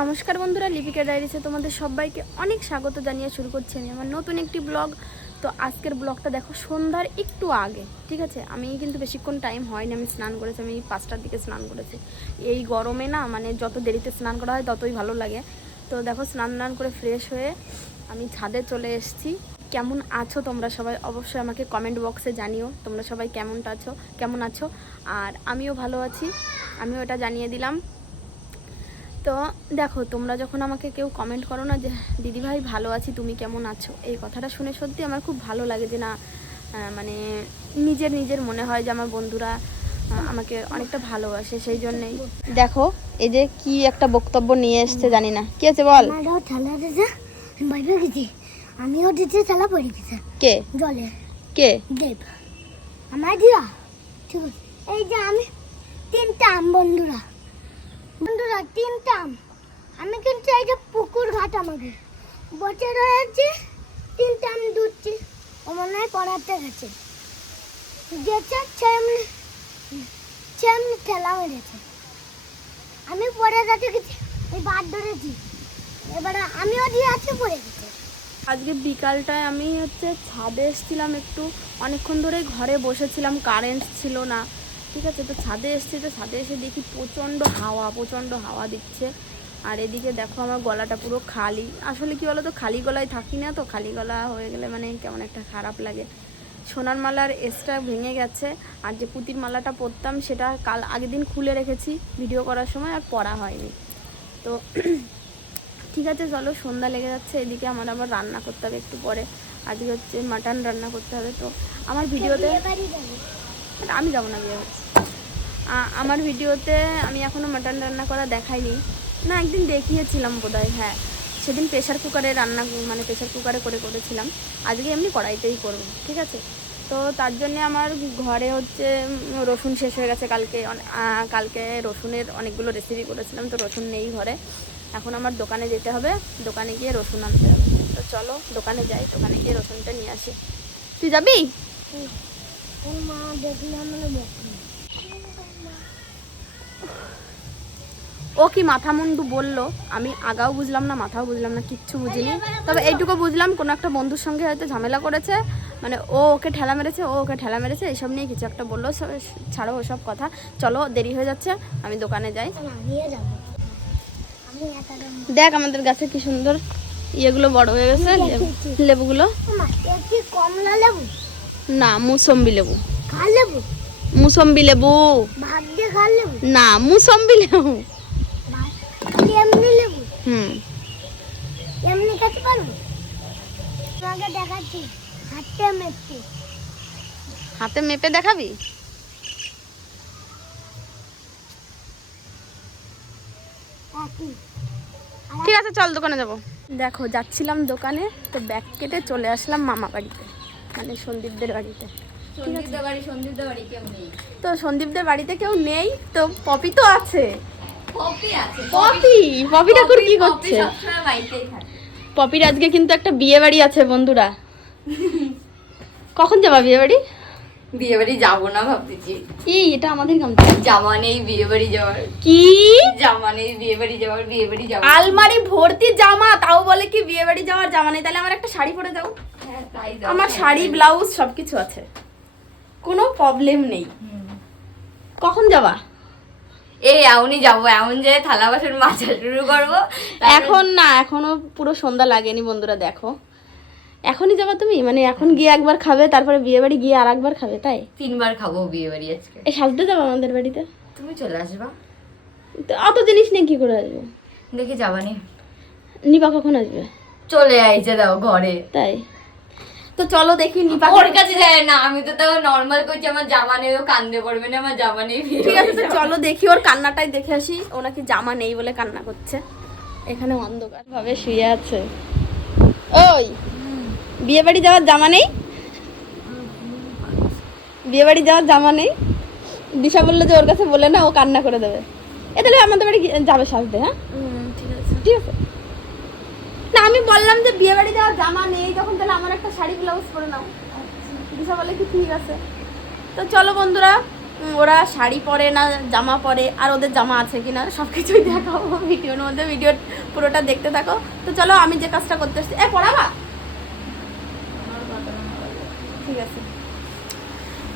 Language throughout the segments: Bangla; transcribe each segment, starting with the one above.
নমস্কার বন্ধুরা, লিপিকা ডায়েরিসে তোমাদের সবাইকে অনেক স্বাগত জানিয়ে শুরু করছি আমি আমার নতুন একটি ব্লগ। তো আজকের ব্লগটা দেখো সন্ধ্যার একটু আগে, ঠিক আছে। আমি কিন্তু বেশিক্ষণ টাইম হয়নি, আমি স্নান করেছি, আমি 5টার দিকে স্নান করেছি। এই গরমে না মানে যত দেরিতে স্নান করা হয় ততই ভালো লাগে। তো দেখো স্নান করে ফ্রেশ হয়ে আমি ছাদে চলে এসেছি। কেমন আছো তোমরা সবাই অবশ্যই আমাকে কমেন্ট বক্সে জানিও তোমরা সবাই কেমন আছো। আর আমিও ভালো আছি, আমিও এটা জানিয়ে দিলাম। তো দেখো তোমরা যখন আমাকে কেউ কমেন্ট করো না যে দিদিভাই ভালো আছি তুমি কেমন আছো, এই কথাটা শুনে সত্যি আমার খুব ভালো লাগে যে না মানে নিজের মনে হয় যে আমার বন্ধুরা আমাকে অনেকটা ভালোবাসে। সেই জন্যেই দেখো এই যে কি একটা বক্তব্য নিয়ে এসছে, জানি না কি আছে বল। আমিও দিতে চালা পড়ে গেছে কে জলে কে দেব আমার দিয়া ঠিক আছে। এই যে আমি তিনটা বন্ধুরা তিনটা আমি কিন্তু এই যে পুকুর ঘাট আমাকে বসে রয়েছে, তিনটা আমি দুধছি। ও মনে হয় পড়াতে গেছে গেছে সেমনি ঠেলা মেরেছে, আমি পড়ে যাচ্ছে গেছি, ওই বাদ ধরেছি, এবারে আমিও দিয়ে আছে পড়ে গেছে। আজকে বিকালটায় আমি ছাদে এসেছিলাম, একটু অনেকক্ষণ ধরে ঘরে বসেছিলাম, কারেন্ট ছিল না, ঠিক আছে। তো ছাদে এসেছি, তো ছাদে এসে দেখি প্রচণ্ড হাওয়া দিচ্ছে। আর এদিকে দেখো আমার গলাটা পুরো খালি। আসলে কি বলো তো, খালি গলায় থাকি না, তো খালি গলা হয়ে গেলে মানে কেমন একটা খারাপ লাগে। সোনার মালার এসটা ভেঙে গেছে, আর যে পুঁতির মালাটা পরতাম সেটা আগের দিন খুলে রেখেছি ভিডিও করার সময়, আর পরা হয়নি। তো ঠিক আছে চলো, সন্ধ্যা লেগে যাচ্ছে, এদিকে আমার আবার রান্না করতে হবে একটু পরে। আজকে মাটন রান্না করতে হবে। তো আমার ভিডিওতে আমি যাবো না বিয়ে বাড়ি, আমার ভিডিওতে আমি এখনও মাটন রান্না করা দেখাইনি, না একদিন দেখিয়েছিলাম বোধহয়, হ্যাঁ সেদিন প্রেশার কুকারে রান্না মানে প্রেশার কুকারে করেছিলাম। আজকে এমনি কড়াইতেই করব, ঠিক আছে। তো তার জন্যে আমার ঘরে রসুন শেষ হয়ে গেছে, কালকে রসুনের অনেকগুলো রেসিপি করেছিলাম, তো রসুন নেই ঘরে। এখন আমার দোকানে যেতে হবে, দোকানে গিয়ে রসুন আনতে হবে। তো চলো দোকানে যাই, দোকানে গিয়ে রসুনটা নিয়ে আসি। তুই যাবি? মা দেখলে আমরা ও কি মাথা মুন্ডু বললো, আমি আগাও বুঝলাম না মাথাও বুঝলাম না, কিচ্ছু বুঝিনি। তবে এইটুকু বুঝলাম কোনো একটা বন্ধুর সঙ্গে হয়তো ঝামেলা করেছে, মানে ও ওকে ঠেলা মেরেছে এইসব নিয়ে কিছু একটা বললো। ছাড়ো ওসব কথা, চলো দেরি হয়ে যাচ্ছে, আমি দোকানে যাই। দেখ আমাদের গাছে কি সুন্দর ইয়েগুলো বড় হয়ে গেছে, লেবুগুলো। কমলা লেবু না মুসম্বি লেবু। কাল লেবু মুসম্বি লেবু ভাত দিয়ে কাল লেবু না, মুসম্বি লেবু। এমনি লেবু এমনি খেতে পারবো? তোমাকে দেখাচ্ছি হাতে মেপে দেখাবি? ঠিক আছে চল দোকানে যাব। দেখো যাচ্ছিলাম দোকানে, তো ব্যাগ কেটে চলে আসলাম মামা বাড়িতে, মানে সন্দীপদের বাড়িতে। তো সন্দীপদের বাড়িতে কেউ নেই, তো পপি তো আছে। পপি ঠাকুর কি করছে? পপির আজকে কিন্তু একটা বিয়ে বাড়ি আছে বন্ধুরা। কখন যাবা বিয়ে বাড়ি? বিয়ে বাড়ি যাবো না ভাবতেছি। এই এটা আমাদের গামছা, জামা নেই বিয়ে বাড়ি যাওয়ার। কি জামা নেই বিয়ে বাড়ি যাওয়ার? আলমারি ভর্তি জামা, তাও বলে কি বিয়ে বাড়ি যাওয়ার জামা নেই? তাহলে আমার একটা শাড়ি পরে দাও। আমার শাড়ি ব্লাউজ সবকিছু আছে, কোনো প্রবলেম নেই। কখন যাবা? এই এমনই যাবো, এমন যে থালা বাসন মাজা শুরু করবো। এখন না, এখনো পুরো সন্ধ্যা লাগেনি বন্ধুরা, দেখো এখনই যাবা তুমি? মানে এখন গিয়ে একবার খাবে, তারপরে বিয়ে বাড়ি গিয়ে আর একবার খাবে, তাই 3বার খাবো বিয়ে বাড়ি আজকে। এই সাজতে যাবো আমাদের বাড়িতে? তুমি চলে আসবা। তো অত জিনিস নিয়ে কি করে আসবো? দেখি যাবানি। নিপা কখন আসবে? চলে আইছে দাও ঘরে। তাই তো চলো দেখি। নিপা ওর কাছে যায় না, আমি তো তাও নর্মাল করছি আমার জামা নেই, ও কান্দে পড়বে না আমার জামা নেই। ঠিক আছে তো চলো দেখি, ওর কান্নাটাই দেখে আসি। ও নাকি জামা নেই বলে কান্না করছে, এখানে অন্ধকার ভাবে শুয়ে আছে। ওই বিয়ে বাড়ি যাওয়ার জামা নেই? বিয়ে বাড়ি যাওয়ার জামা নেই? দিশা বললো যে ওর কাছে বলে না, ও কান্না করে দেবে। এ তাহলে আমাদের বাড়ি যাবে সাজতে? হ্যাঁ ঠিক আছে ঠিক আছে। না আমি বললাম যে বিয়ে বাড়ি যাওয়ার জামা নেই যখন, তাহলে আমার একটা শাড়ি ব্লাউজ পরে নাও। দিশা বলে কি ঠিক আছে। তো চলো বন্ধুরা, ওরা শাড়ি পরে না জামা পরে, আর ওদের জামা আছে কিনা সব কিছুই দেখাবো ভিডিওর মধ্যে। ভিডিও পুরোটা দেখতে থাকো। তো চলো আমি যে কাজটা করতে এসেছি, পড়াবা? ঠিক আছে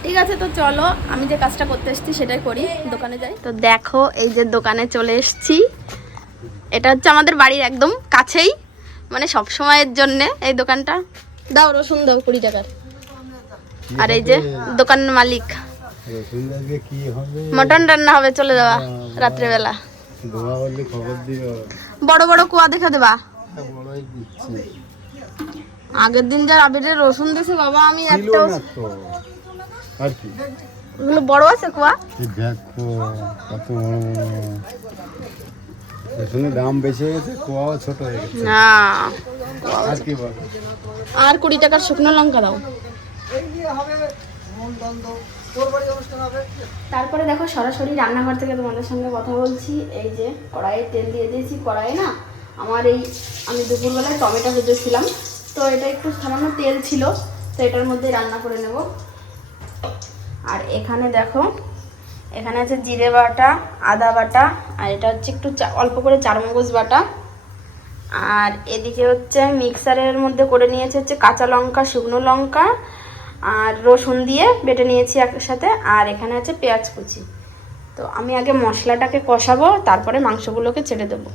ঠিক আছে, তো চলো আমি যে কাজটা করতে এসেছি সেটাই করি, দোকানে যাই। তো দেখো এই যে দোকানে চলে এসেছি, এটা হচ্ছে আমাদের বাড়ির একদম কাছেই, মানে সব সময়ের জন্য এই দোকানটা। দাও রসুন দাও 20 টাকার। আর এই যে দোকানের মালিক, মটন রান্না হবে, চলে যাওয়া রাত্রেবেলা। বড় বড় কুয়া দেখে দেবা। আগের দিন যা আবিরের রসুন দিয়েছে বাবা, আমি একটাও, ওগুলো বড় আছে কুয়া। দাম বেশি হয়ে গেছে, কুয়াও ছোট হয়ে গেছে। না আর কি বল, আর 20 টাকার শুকনো লঙ্কা দাও। তারপরে দেখো সরাসরি রান্নাঘর থেকে তোমাদের সঙ্গে কথা বলছি। এই যে কড়াইয়ে তেল দিয়ে দিয়েছি। কড়াইয়ে না আমার আমি দুপুরবেলায় টমেটো ভেজেছিলাম, তো এটা একটু সামান্য তেল ছিল, তো এটার মধ্যে রান্না করে নেব। আর এখানে দেখো, এখানে আছে জিরে বাটা, আদা বাটা, আর এটা হচ্ছে একটু অল্প করে চারমগজ বাটা। আর এদিকে হচ্ছে মিক্সারের মধ্যে করে নিয়েছে হচ্ছে কাঁচা লঙ্কা, শুকনো লঙ্কা আর রসুন দিয়ে বেটে নিয়েছি একসাথে। আর এখানে আছে পেঁয়াজ কুচি। তো আমি আগে মশলাটাকে কষাবো, তারপরে মাংসগুলোকে ছেড়ে দেবো।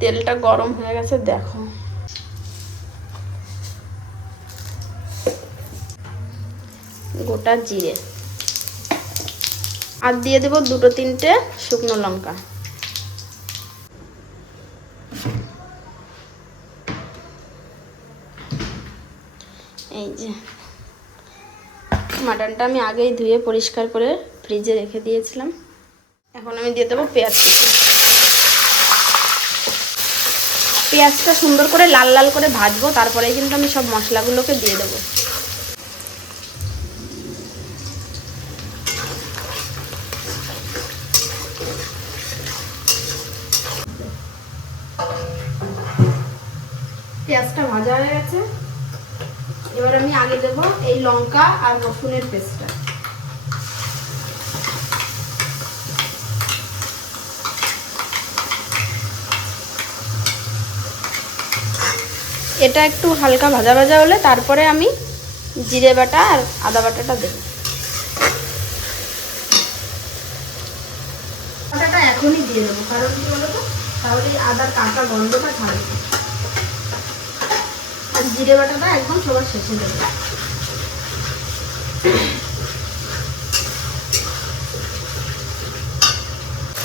তেলটা গরম হয়ে গেছে দেখো। গোটা জিরে আর দিয়ে দেবো 2-3টে শুকনো লঙ্কা। এই যে মাটনটা আমি আগেই ধুয়ে পরিষ্কার করে ফ্রিজে রেখে দিয়েছিলাম। এখন আমি দিয়ে দেবো পেঁয়াজ কুচি। পেঁয়াজটা সুন্দর করে লাল লাল করে ভাজবো, তারপরে কিন্তু আমি সব মশলাগুলোকে দিয়ে দেবো। পেঁয়াজটা ভাজা হয়ে গেছে, এবার আমি আগে দেবো এই লঙ্কা আর রসুনের পেস্টটা। এটা একটু হালকা ভাজা ভাজা হলে তারপরে আমি জিরে বাটা আর আদা বাটাটা দেব। বাটাটা এখনই দিয়ে দেবো, কারণ কি বলতো, তাহলে আদার কাঁচা গন্ধটা ছাড়বে। আর জিরে বাটাটা একদম সবার শেষে দেবো।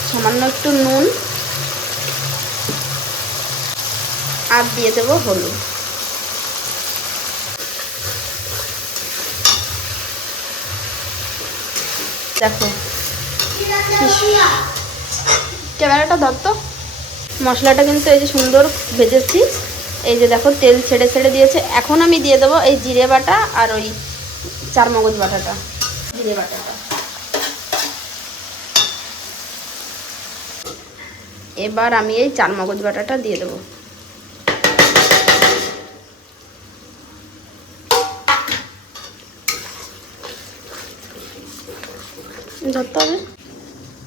সামান্য একটু নুন আর দিয়ে দেবো হলুদ। দেখো ক্যামেরাটা ধরতো। মশলাটা কিন্তু এই যে সুন্দর ভেজেছি, এই যে দেখো তেল ছেড়ে ছেড়ে দিয়েছে। এখন আমি দিয়ে দেবো এই জিরে বাটা আর ওই চারমগজ বাটাটা, জিরে বাটাটা। এবার আমি এই চারমগজ বাটাটা দিয়ে দেবো। ধরতে হবে।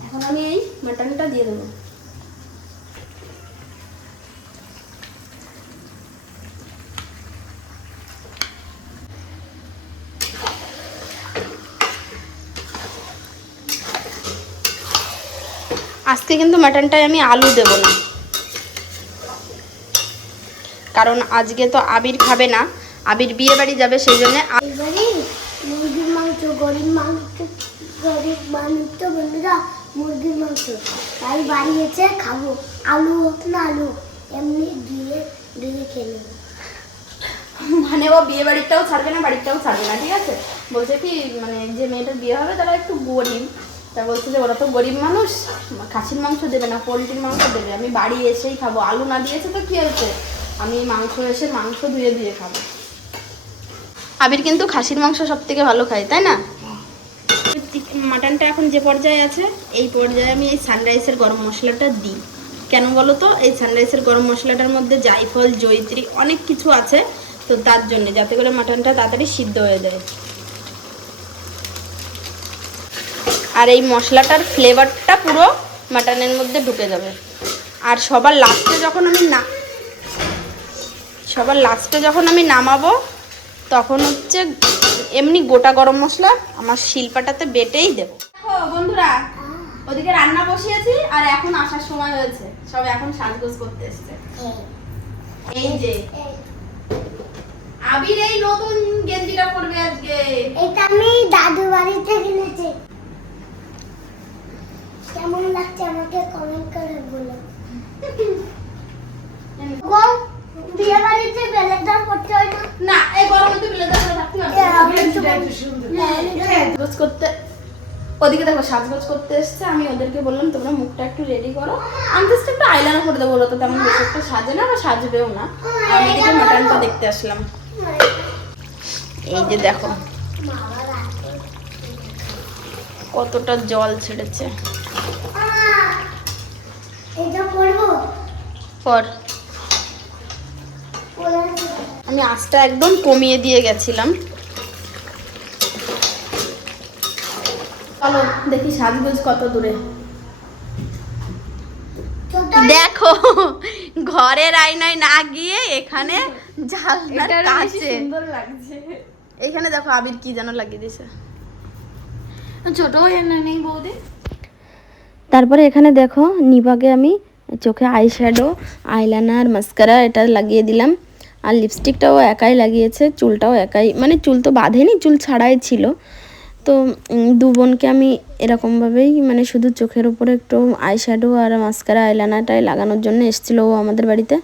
এখন আমি এই মাটনটা দিয়ে দেবো। আজকে কিন্তু মাটনটায় আমি আলু দেব না, কারণ আজকে তো আবির খাবে না, আবির বিয়ে বাড়ি যাবে, সেই জন্য। মুরগির মাংস, গরিব মানুষ তো বন্ধুরা, মুরগির মাংস তাই বাড়িয়েছে, খাবো। আলু হোক না আলু, এমনি দিয়ে দিয়ে খেয়ে নেবো। মানে ও বিয়ে বাড়িটাও ছাড়বে না, বাড়িটাও ছাড়বে না, ঠিক আছে। বলছে কি, মানে যে মেয়েটার বিয়ে হবে তারা একটু গরিব, তা বলছে যে ওরা তো গরিব মানুষ, খাসির মাংস দেবে না, পোলট্রির মাংস দেবে, আমি বাড়ি এসেই খাবো। আলু না দিয়েছে তো কি হয়েছে, আমি মাংস এসে মাংস ধুয়ে দিয়ে খাবো। আবির কিন্তু খাসির মাংস সব থেকে ভালো খায়, তাই না? মাটনটা এখন যে পর্যায়ে আছে, এই পর্যায়ে আমি এই সানরাইসের গরম মশলাটা দিই। কেন বলো তো, এই সানরাইসের গরম মশলাটার মধ্যে জায়ফল, জয়িত্রী অনেক কিছু আছে, তো তার জন্য, যাতে করে মাটনটা তাড়াতাড়ি সিদ্ধ হয়ে যায়। আর এই মশলাটার ফ্লেভারটা পুরো মাটনের মধ্যে ঢুকে যাবে। আর সবার লাস্টে যখন আমি নামাবো তখন হচ্ছে এমনি গোটা গরম মশলা আমার শিলপাটাতে বেটেই দেবো। দেখো বন্ধুরা, ওদিকে রান্না বসিয়েছি আর এখন আসার সময় হয়েছে, সব এখন সাজগোজ করতে এসছে। এই যে আবির এই নতুন গেঞ্জিটা পরবে আজকে। এটা আমি দাদু বাড়িতে কিনেছি। কেমন লাগছে আমাকে কমেন্ট করে বলো। বিয়ে বাড়িতে বেলেদার পড়তে হয় না? না, এই গরমে তো ব্লেজার পরে থাকতে পারবে সাজগোজ করতে। ওদিকে দেখো সাজগোজ করতে এসছে, আমি ওদেরকে বললাম তোমরা মুখটা একটু রেডি করো, আমি জাস্ট একটু আইলাইনার করে দেবো। ওরা তো তেমন বেশি একটা সাজে না বা সাজবেও না। আমি এদিকে মাটনটা দেখতে আসলাম। এই যে দেখো কতটা জল ছেড়েছে। এটা পড়বো? পর আমি আঁচটা একদম কমিয়ে দিয়ে গেছিলাম। চলো দেখি সাজগোজ কত দূরে। দেখো ঘরের আয়নায় না গিয়ে এখানে জানলার কাছে সুন্দর লাগছে। এখানে দেখো আবির কি যেন লাগিয়ে দিয়েছে। ছোট হয়ে না নেই বৌদি। তারপরে এখানে দেখো নিভাকে আমি চোখে আইশ্যাডো, আইলাইনার, মাস্কারা এটা লাগিয়ে দিলাম। আর লিপস্টিকটাও একাই লাগিয়েছে, চুলটাও একাই, মানে চুল তো বাঁধেনি, চুল ছাড়াই ছিল। তো দু বোনকে আমি এরকমভাবেই মানে শুধু চোখের উপরে একটু আইশ্যাডো আর মাস্কারা, আইলাইনারটাই লাগানোর জন্য এসেছিলো ও আমাদের বাড়িতে।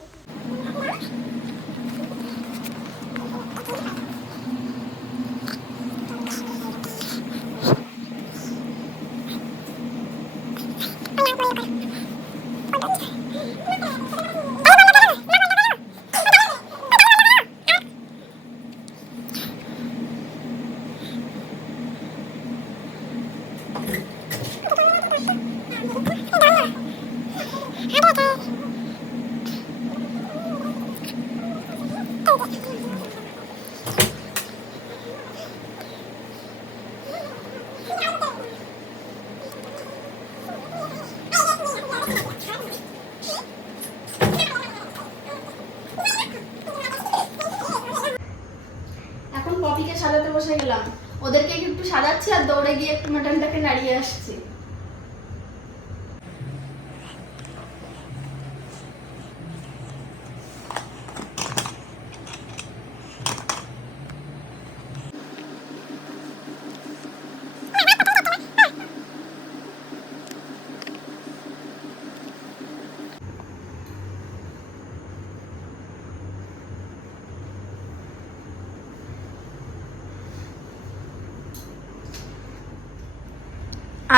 এখন পপিকে সাজাতে বসে গেলাম, ওদেরকে একটু সাজাচ্ছি আর দৌড়ে গিয়ে একটু মাটনটাকে নাড়িয়ে আসছি।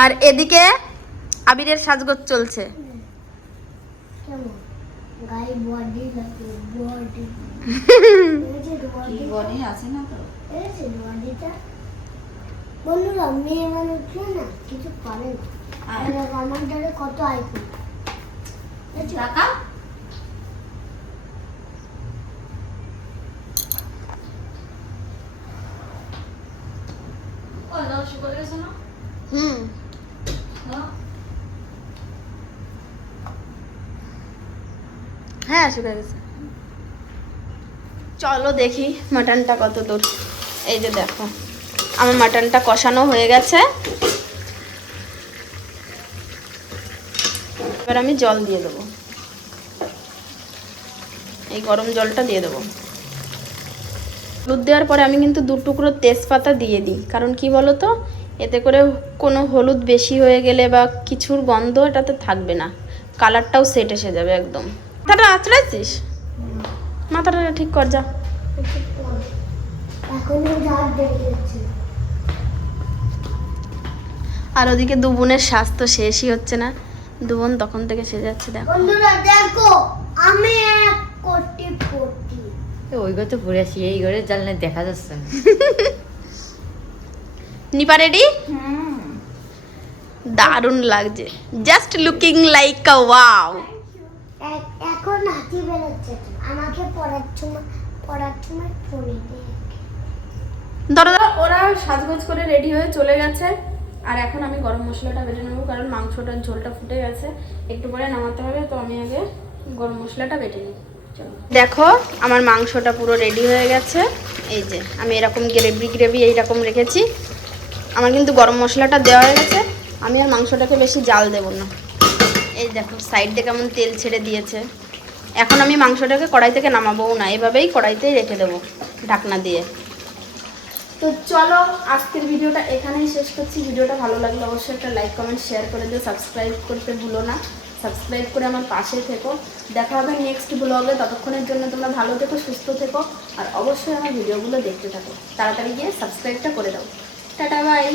আর এদিকে আবিরের সাজগোজ চলছে। কেমন গায়ে বডি লাগে, বডি এই যে বডি বডি আছে না তো? এই যে বডিটা। বন্ধুরা মেয়ে মানুষ না কিছু পারে না। আর আমার দ্বারা কত আইফোন টাকা ও দাও শুকিয়ে গেছে না? হ্যাঁ শুকিয়ে গেছে। চলো দেখি মাটনটা কত দূর। এই যে দেখো আমার মাটনটা কষানো হয়ে গেছে, এবার আমি জল দিয়ে দেবো, এই গরম জলটা দিয়ে দেবো। হলুদ দেওয়ার পরে আমি কিন্তু 2 টুকরো তেজপাতা দিয়ে দিই, কারণ কি বলো তো, এতে করে কোনো হলুদ বেশি হয়ে গেলে বা কিছুর গন্ধ এটাতে থাকবে না, কালারটাও সেট এসে যাবে একদম। মাথাটা আঁচড়াচ্ছিস, মাথাটা ঠিক কর যা। এখন ঝাড় দিয়ে দিচ্ছি। আর ওদিকে দু বোনের স্বাস্থ্য শেষই হচ্ছে না, দু বোন তখন থেকে সেজাচ্ছে। দেখো বন্ধুরা দেখো আমি এক কোটি ওই ঘরে তো পড়ে আছি, এই ঘরে জানলে দেখা যাচ্ছে না। নিপা রেডি? দারুণ লাগছে, জাস্ট লুকিং লাইক আ ওয়াও। এখন হাতি বেরোচ্ছে, আমাকে পড়ার সময় ফোনে দিয়ে ধরো ধরো ওরা সাজগোজ করে রেডি হয়ে চলে গেছে, আর এখন আমি গরম মশলাটা বেটে নেবো, কারণ মাংসটার ঝোলটা ফুটে গেছে, একটু পরে নামাতে হবে। তো আমি আগে গরম মশলাটা বেটে নিই। চলো, দেখো আমার মাংসটা পুরো রেডি হয়ে গেছে। এই যে আমি এরকম গ্রেভি এইরকম রেখেছি। আমার কিন্তু গরম মশলাটা দেওয়া হয়ে গেছে। আমি আর মাংসটাকে বেশি জাল দেবো না। এই দেখো সাইড দিয়ে কেমন তেল ছেড়ে দিয়েছে। এখন আমি মাংসটাকে কড়াই থেকে নামাবোও না, এভাবেই কড়াইতেই রেখে দেবো ঢাকনা দিয়ে। তো চলো, আজকের ভিডিওটা এখানেই শেষ করছি। ভিডিওটা ভালো লাগলে অবশ্যই একটা লাইক কমেন্ট শেয়ার করে দিও, সাবস্ক্রাইব করতে ভুলো না। সাবস্ক্রাইব করে আমার পাশে থেকো। দেখা হবে নেক্সট ব্লগে। ততক্ষণের জন্য তোমরা ভালো থেকো, সুস্থ থেকো, আর অবশ্যই আমার ভিডিওগুলো দেখতে থাকো। তাড়াতাড়ি গিয়ে সাবস্ক্রাইবটা করে দাও। Tata, by.